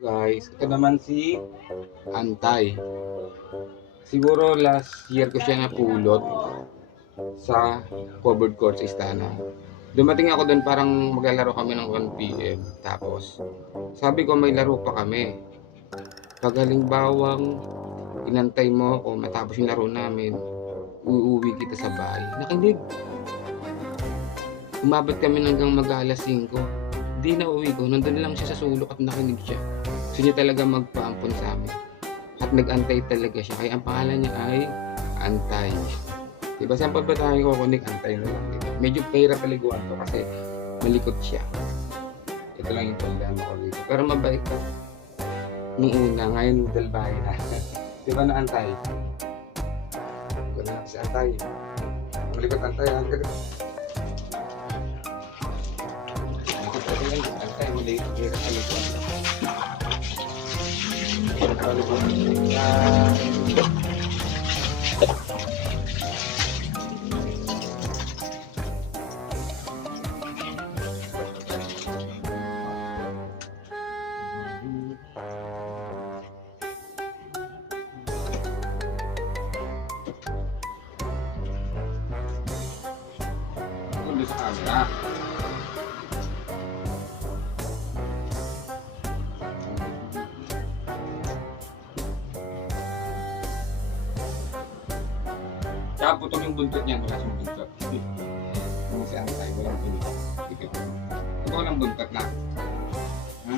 Guys, ito naman si Antay. Siguro last year ko siya napulot sa covered court sa Istana. Dumating ako doon, parang maglalaro kami ng 1 PM. Tapos, sabi ko may laro pa kami. Pag halimbawang inantay mo ako matapos yung laro namin, uuwi kita sa bahay. Nakinig. Umabot kami hanggang mag-alas 5. Di na uwi ko. Nandun lang siya sa sulok at nakinig siya. Gusto niya talaga magpaampon sa amin. At nag-antay talaga siya. Kaya ang pangalan niya ay Antay. Diba saan pa ba tayo kukunik? Antay na lang. Diba? Medyo pera paliguan to kasi malikot siya. Ito lang yung problema ko dito. Pero mabait ka. Nung una, ngayon dalbahay na. Diba na Antay? Gano'n na si Antay. Malikot Antay. Ang galit. Antay, malikot. Malikot. Kundi sa camera. Kaya putol yung buntot niya, wala siyang buntot. Kung si Antay, walang buntot. Ito walang buntot na. Ha?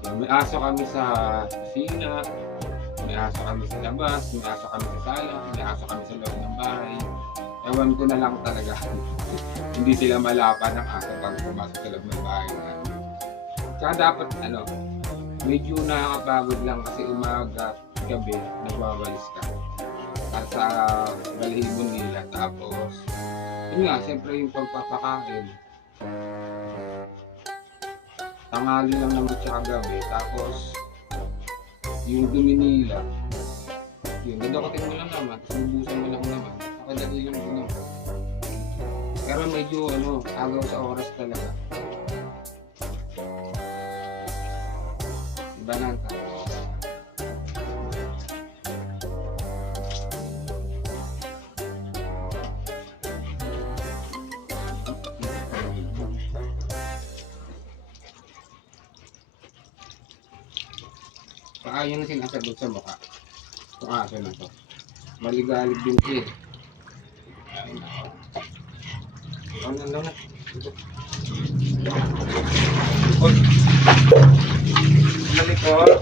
So, may aso kami sa kusina, may aso kami sa labas, may aso kami sa sala, may aso kami sa loob ng bahay. Ewan ko na lang talaga. Hindi sila malapan ng aso pag pumasok sa loob ng bahay namin. Tsaka dapat, medyo nakakapagod lang kasi umaga, gabi, nagwawalis ka at sa balhibon nila. Tapos yun nga, siyempre yung pagpapakain tanghali lang naman tsaka gabi. Tapos yung dumi nila yun, dadakotin mo lang naman, tapos bubusan mo lang naman, nakadali yung dumi. Pero medyo agaw sa oras talaga. Iba na ang tao. Ayaw na sinasagot sa mukha. Itong aso na to. Maligalig din siya. Ay nako. Ano na. Ito. Malikot.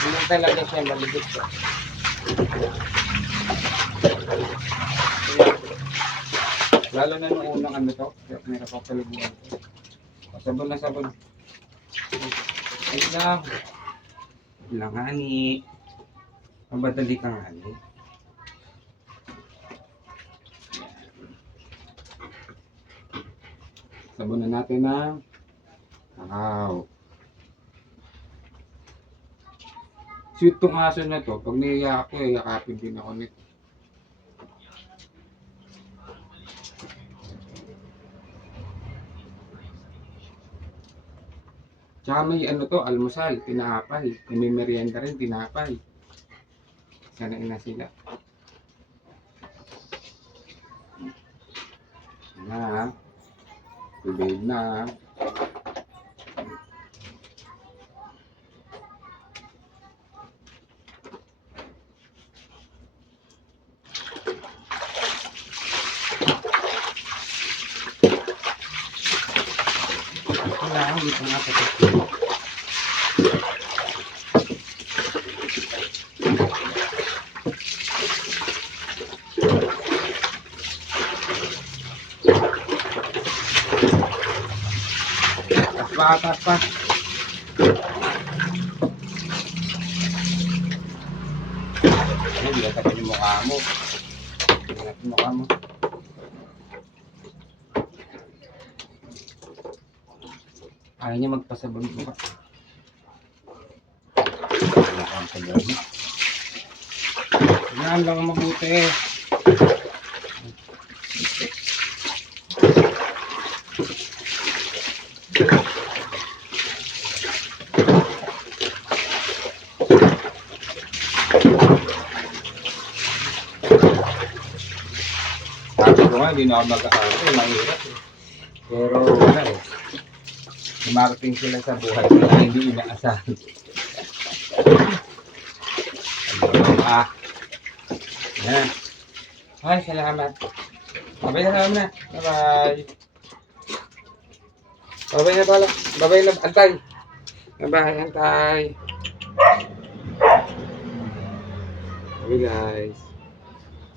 Hindi talaga siya malikot siya. Lalo na nung unang to. May kapapaliguan to. Sabon na sabon. Ay lang. Langani. Mabadali ka nga ni. Sabunan natin ng kakao. Sweet tong aso na to. Pag naiyak ako, yakapin din ako nito. Tsaka may almusal, tinapay. May merienda rin, tinapay. Sanain na sila. Na. Tubig na. Kailangan dito nga sa pagkakas. Atas pa. Hindi ka yung mukha mo. Yung mukha mo. Ayaw niya magpasabon mo ka. Yan lang mabuti. Sabi ko nga, hindi na ako mag-aaral. Mahirap eh. Pero wala eh. Dumarating sila sa buhay ko na hindi inaasahan. Ah. Yan. Ay, salamat. Babay na na. Bye-bye. Babay na pala. Babay na. Antay. Bye-bye, antay. Bye guys.